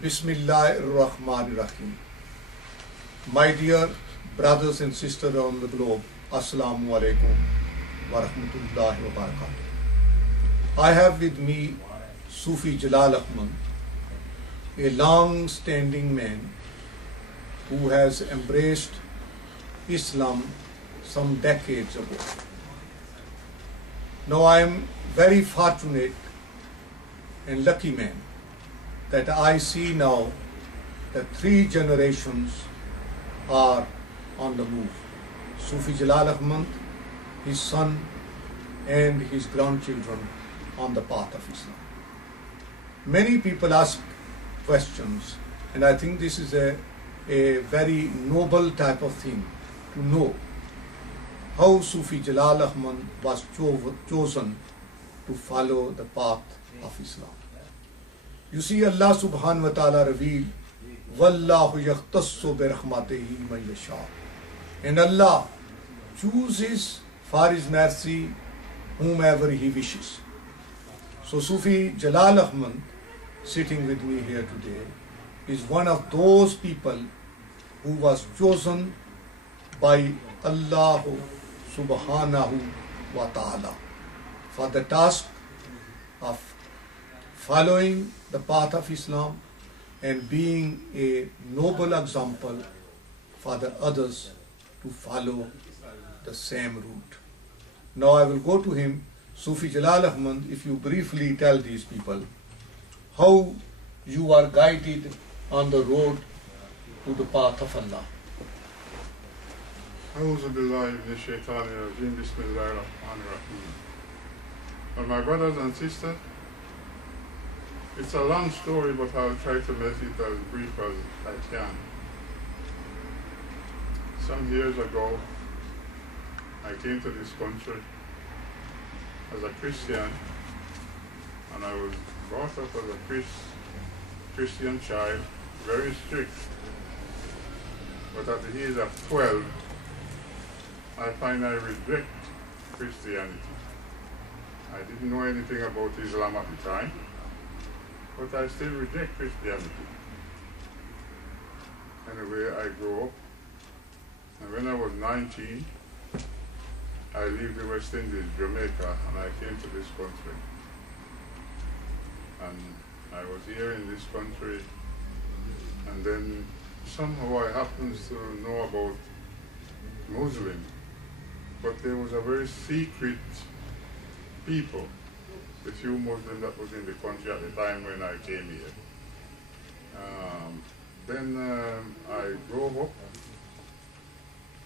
Bismillahirrahmanirrahim. My dear brothers and sisters around the globe, Assalamu alaikum wa rahmatullahi wa barakatuh. I have with me Sufi Jalal Ahmed, a long-standing man who has embraced Islam some decades ago. Now I am very fortunate and lucky man that I see now that 3 generations are on the move. Sufi Jalal Ahmed, his son and his grandchildren on the path of Islam. Many people ask questions, and I think this is a very noble type of thing to know how Sufi Jalal Ahmed was chosen to follow the path of Islam. You see, Allah subhanahu wa ta'ala revealed, Wallahu yakhtassu bi rahmatihi man yasha. And Allah chooses for His mercy whomever He wishes. So Sufi Jalal Ahmed, sitting with me here today, is one of those people who was chosen by Allah subhanahu wa ta'ala for the task of following the path of Islam and being a noble example for the others to follow the same route. Now I will go to him. Sufi Jalal Ahmed, if you briefly tell these people how you are guided on the road to the path of Allah. A'udhu billahi minash shaitani rajim. Bismillahir rahmanir rahim. Well, my brothers and sisters, it's a long story, but I'll try to make it as brief as I can. Some years ago, I came to this country as a Christian, and I was brought up as a Christian child, very strict. But at the age of 12, I find I reject Christianity. I didn't know anything about Islam at the time, but I still reject Christianity. Anyway, I grew up, and when I was 19, I lived in West Indies, Jamaica, and I came to this country. And I was here in this country, and then somehow I happened to know about Muslim, but there was a very secret people, the few Muslims that was in the country at the time when I came here. Then I grow up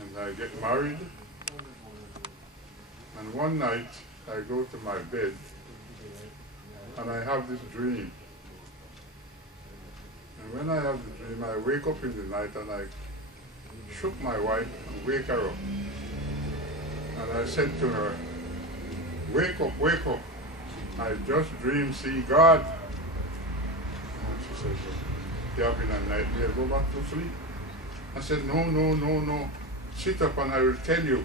and I get married, and one night I go to my bed and I have this dream. And when I have the dream, I wake up in the night and I shook my wife and wake her up. And I said to her, wake up, wake up. I just dreamed, see God. And she said, you have been a nightmare, go back to sleep. I said, no, no, no, no. Sit up and I will tell you.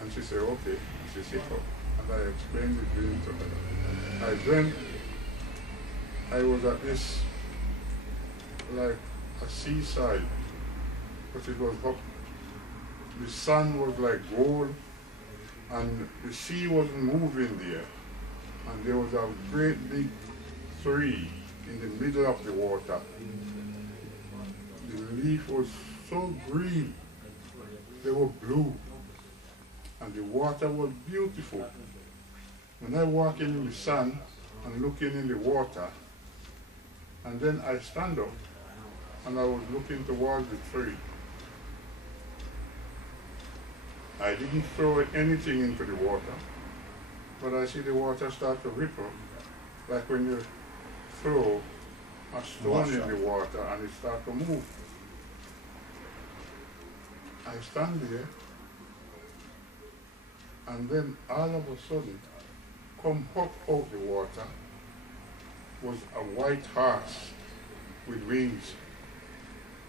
And she said, okay. She sit up. And I explained the dream to her. I dreamt I was at this, like a seaside, but it was up. The sun was like gold, and the sea wasn't moving there. And there was a great big tree in the middle of the water. The leaf was so green, they were blue, and the water was beautiful. When I walk in the sun and looking in the water, and then I stand up and I was looking towards the tree. I didn't throw anything into the water, but I see the water start to ripple, like when you throw a stone in the water and it starts to move. I stand there, and then all of a sudden, come up out the water was a white horse with wings,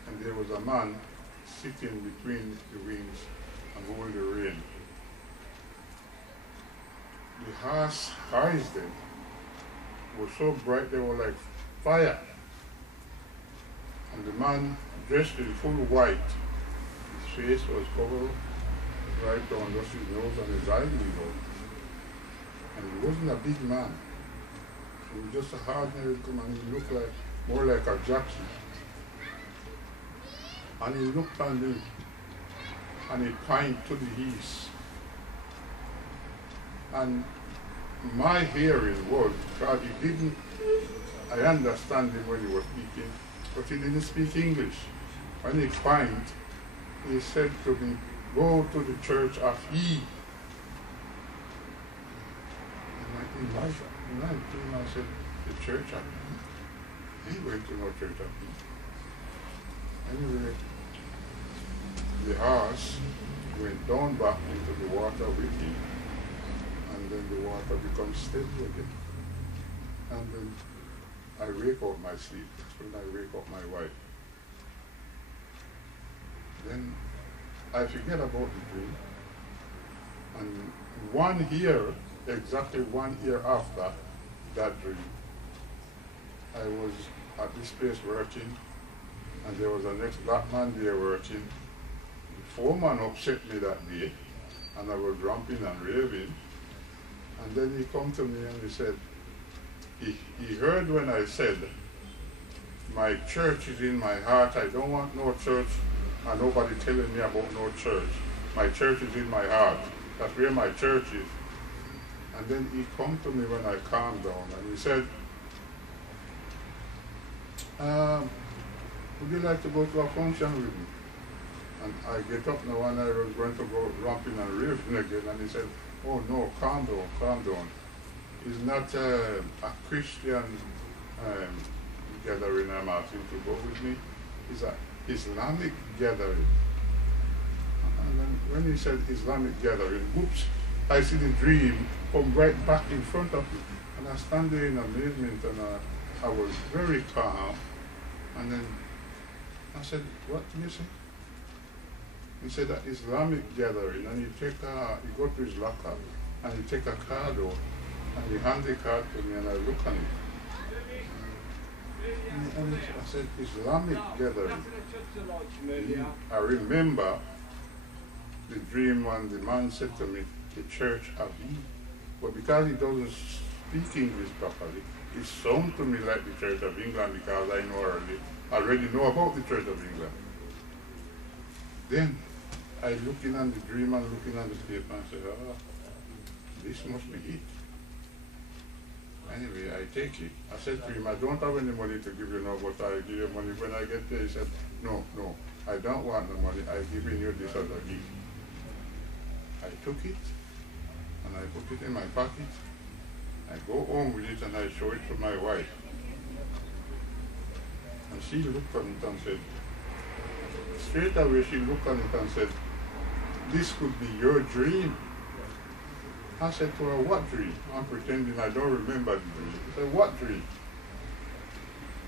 and there was a man sitting between the wings and holding the rein. The horse eyes then were so bright they were like fire. And the man dressed in full white. His face was covered right down just his nose and his eyelid. And he wasn't a big man. He was just a ordinary little man. He looked like more like a Jackson. And he looked on me and he pointed to the east. And my hearing was, because he didn't, I understand him when he was speaking, but he didn't speak English. When he pointed, he said to me, go to the church of He. And I said, the church of He? He went to no church of He. Anyway, the horse went down back into the water with him, and then the water becomes steady again. And then I wake up my sleep. That's when I wake up my wife. Then I forget about the dream. And 1 year, exactly 1 year after that dream, I was at this place working, and there was an ex-black man there working. The foreman upset me that day, and I was ramping and raving. And then he come to me and he said, he heard when I said, my church is in my heart, I don't want no church, and nobody telling me about no church. My church is in my heart. That's where my church is. And then he come to me when I calmed down, and he said, would you like to go to a function with me? And I get up now and I was going to go ramping and raving again, and he said, oh no, calm down, calm down. It's not a Christian gathering I'm asking to go with me. It's an Islamic gathering. And then when he said Islamic gathering, whoops, I see the dream come right back in front of me. And I stand there in amazement, and I was very calm. And then I said, what do you say? He said that Islamic gathering, and you go to his locker, and you take a card out, and you hand the card to me, and I look on it. And I said, Islamic gathering. I remember the dream when the man said to me, the church of He. But because he doesn't speak English properly, it sounds to me like the Church of England, because I already know about the Church of England. Then I looking on the dream and looking on the paper and said, this must be it. Anyway, I take it. I said to him, I don't have any money to give you now, but I'll give you money when I get there. He said, no, I don't want the money. I'm giving you this other gift. I took it, and I put it in my pocket. I go home with it, and I show it to my wife. And she looked on it and said, straight away she looked on it and said, this could be your dream. I said to her, what dream? I'm pretending I don't remember the dream. I said, what dream?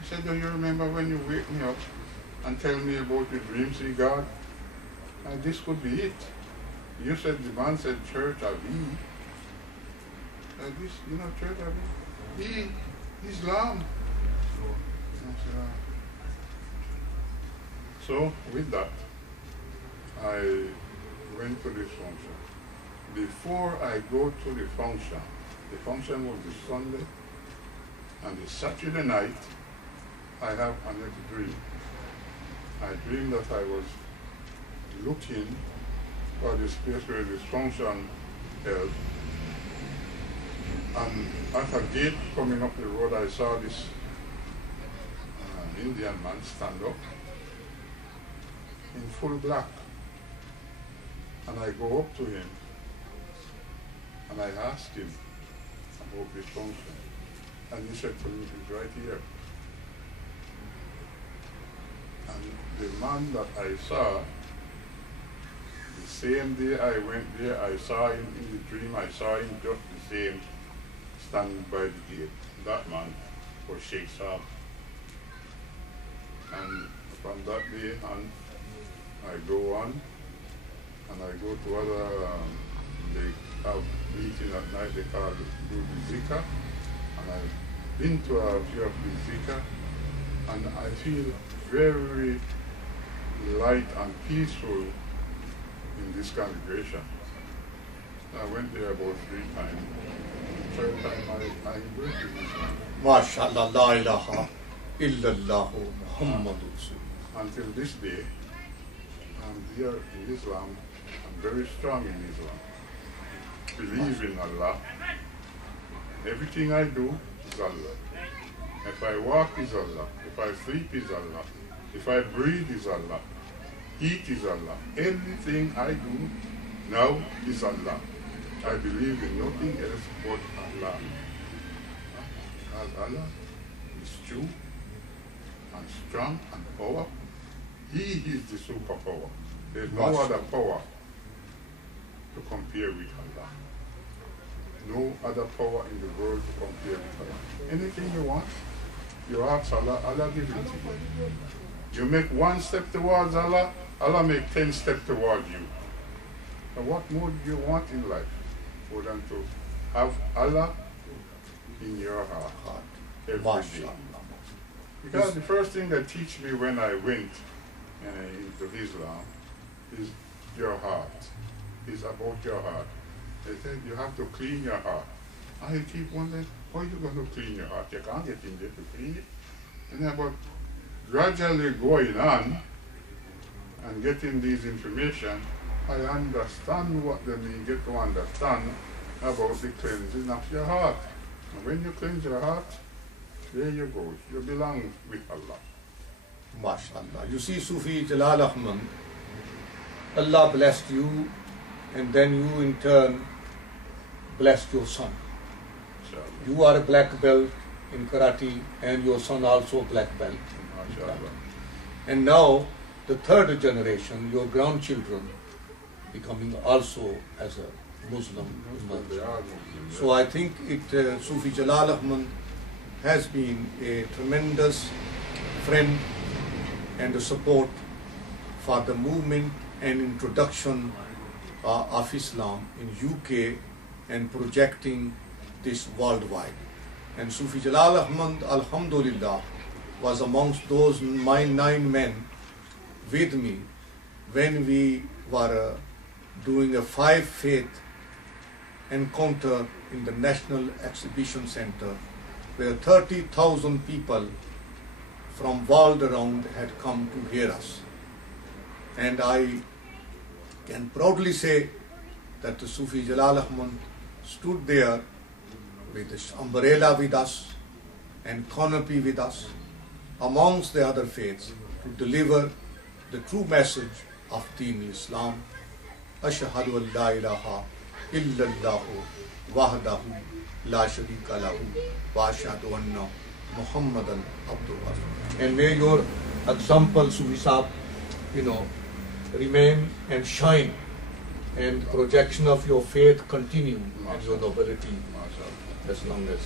She said, do you remember when you wake me up and tell me about your dreams you got? And this could be it. You said, the man said, church of He. This, church of He, Islam. I said, so with that, I went to this function. Before I go to the function was the Sunday, and the Saturday night, I have another dream. I dreamed that I was looking for the space where this function held, and at a gate coming up the road, I saw this Indian man stand up in full black. And I go up to him, and I asked him about this function. And he said to me, he's right here. And the man that I saw, the same day I went there, I saw him in the dream, I saw him just the same, standing by the gate. That man was Sheikh Mahmood. And from that day on, I go on, and I go to other, they have meeting at night, they call do the zikr, and I've been to a few of the zikr, and I feel very light and peaceful in this congregation. I went there about 3 times. Third time I embraced Islam. MashaAllah, la ilaha illallahu Muhammadur Rasulullah. Until this day, I'm here in Islam. I'm very strong in Islam. Believe in Allah. Everything I do is Allah. If I walk is Allah. If I sleep is Allah. If I breathe is Allah. Eat is Allah. Everything I do now is Allah. I believe in nothing else but Allah. As Allah is true and strong and power, He is the superpower. There's no other power to compare with Allah. No other power in the world to compare with Allah. Anything you want, you ask Allah, Allah gives it to you. You make 1 step towards Allah, Allah make 10 steps towards you. And what more do you want in life more than to have Allah in your heart every day? Because the first thing they teach me when I went into Islam is your heart. It's about your heart. They said you have to clean your heart. I keep wondering, how are you going to clean your heart? You can't get in there to clean it. And about gradually going on and getting these information, I understand what they mean, get to understand about the cleansing of your heart. And when you cleanse your heart, there you go. You belong with Allah. MashaAllah. You see, Sufi Jalal Ahmed, Allah blessed you, and then you in turn blessed your son. You are a black belt in karate, and your son also black belt. And now the 3rd generation, your grandchildren, becoming also as a Muslim. So I think Sufi Jalal Ahmed has been a tremendous friend and a support for the movement and introduction of Islam in UK and projecting this worldwide. And Sufi Jalal Ahmed, alhamdulillah, was amongst those 9 men with me when we were doing a 5 faith encounter in the National Exhibition Center, where 30,000 people from world around had come to hear us. And I can proudly say that the Sufi Jalal Ahmed stood there with the umbrella with us and canopy with us amongst the other faiths to deliver the true message of Deen Islam. Ashhadu an la ilaha illallahu wahdahu la sharika lahu wa ashhadu anna Muhammadan abduhu wa rasuluh. And may your example, Sufi Sahab, remain and shine, and projection of your faith continue and your nobility as long as